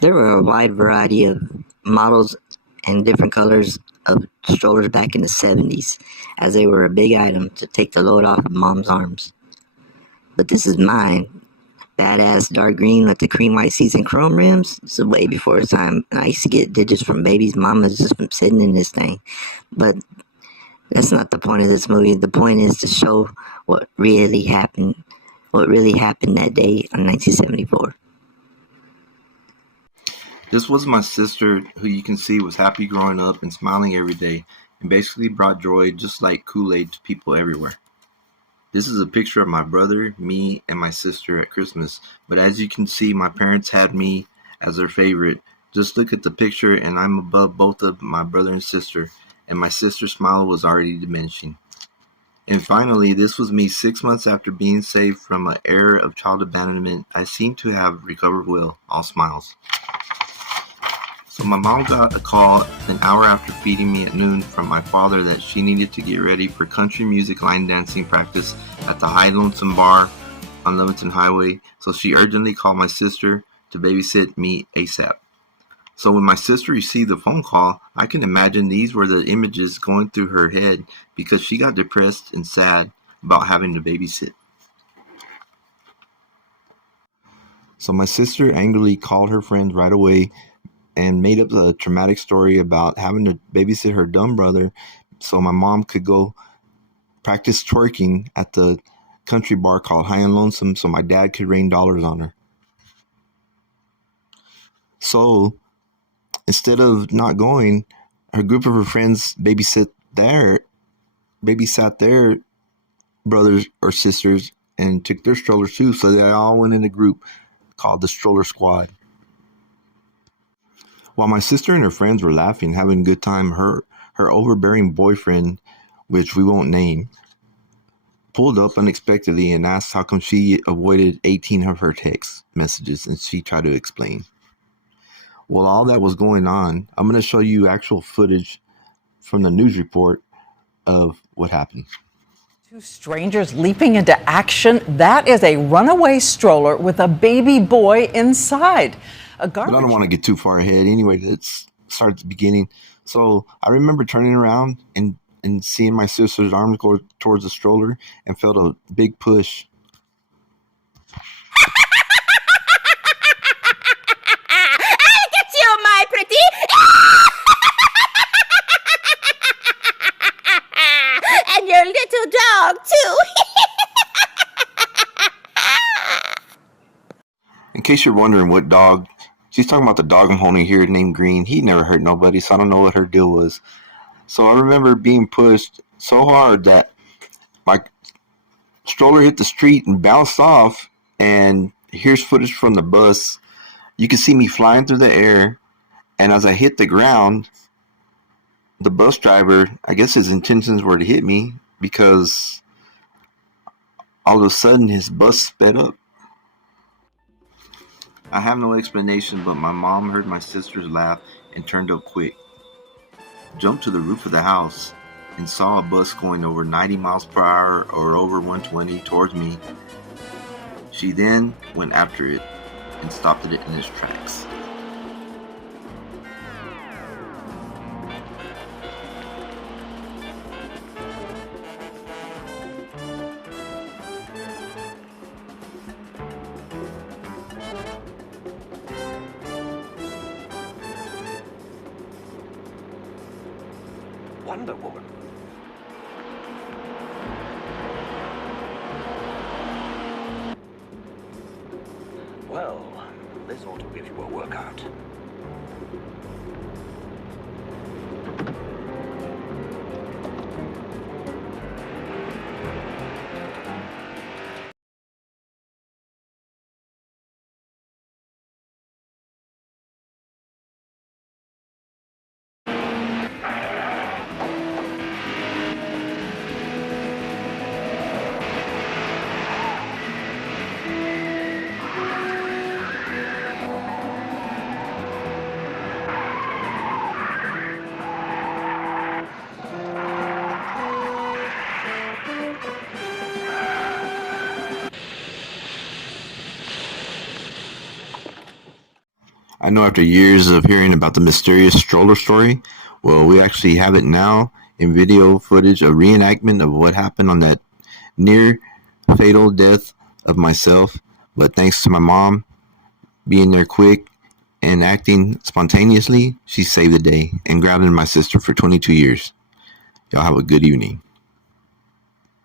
There were a wide variety of models and different colors of strollers back in the 70s, as they were a big item to take the load off of mom's arms. But this is mine. Badass dark green with the cream white seats and chrome rims. This is way before its time. And I used to get digits from babies' mamas just from sitting in this thing. But that's not the point of this movie. The point is to show what really happened that day on 1974. This was my sister, who you can see was happy growing up and smiling every day, and basically brought joy just like Kool-Aid to people everywhere. This is a picture of my brother, me, and my sister at Christmas, but as you can see, my parents had me as their favorite. Just look at the picture and I'm above both of my brother and sister, and my sister's smile was already diminishing. And finally, this was me 6 months after being saved from an era of child abandonment. I seem to have recovered well, all smiles. So my mom got a call an hour after feeding me at noon from my father that she needed to get ready for country music line dancing practice at the High Lonesome Bar on Livingston Highway, so she urgently called my sister to babysit me ASAP. So when my sister received the phone call, I can imagine these were the images going through her head because she got depressed and sad about having to babysit. So my sister angrily called her friends right away and made up a traumatic story about having to babysit her dumb brother so my mom could go practice twerking at the country bar called High and Lonesome so my dad could rain dollars on her. So instead of not going, her group of her friends babysat their brothers or sisters and took their strollers too, so they all went in a group called the Stroller Squad. While my sister and her friends were laughing, having a good time, her overbearing boyfriend, which we won't name, pulled up unexpectedly and asked how come she avoided 18 of her text messages, and she tried to explain. While all that was going on, I'm going to show you actual footage from the news report of what happened. Two strangers leaping into action. That is a runaway stroller with a baby boy inside. But I don't want to get too far ahead. Anyway, let's start at the beginning. So I remember turning around and seeing my sister's arms go towards the stroller and felt a big push. Look at you, my pretty! And your little dog, too! In case you're wondering what dog, she's talking about the dog I'm holding here named Green. He never hurt nobody, so I don't know what her deal was. So I remember being pushed so hard that my stroller hit the street and bounced off, and here's footage from the bus. You can see me flying through the air, and as I hit the ground, the bus driver, I guess his intentions were to hit me because all of a sudden his bus sped up. I have no explanation, but my mom heard my sister's laugh and turned up quick, jumped to the roof of the house, and saw a bus going over 90 miles per hour or over 120 towards me. She then went after it and stopped it in its tracks. Wonder Woman. Well, this ought to give you a workout. I know after years of hearing about the mysterious stroller story, well, we actually have it now in video footage, a reenactment of what happened on that near fatal death of myself. But thanks to my mom being there quick and acting spontaneously, she saved the day and grounded my sister for 22 years. Y'all have a good evening.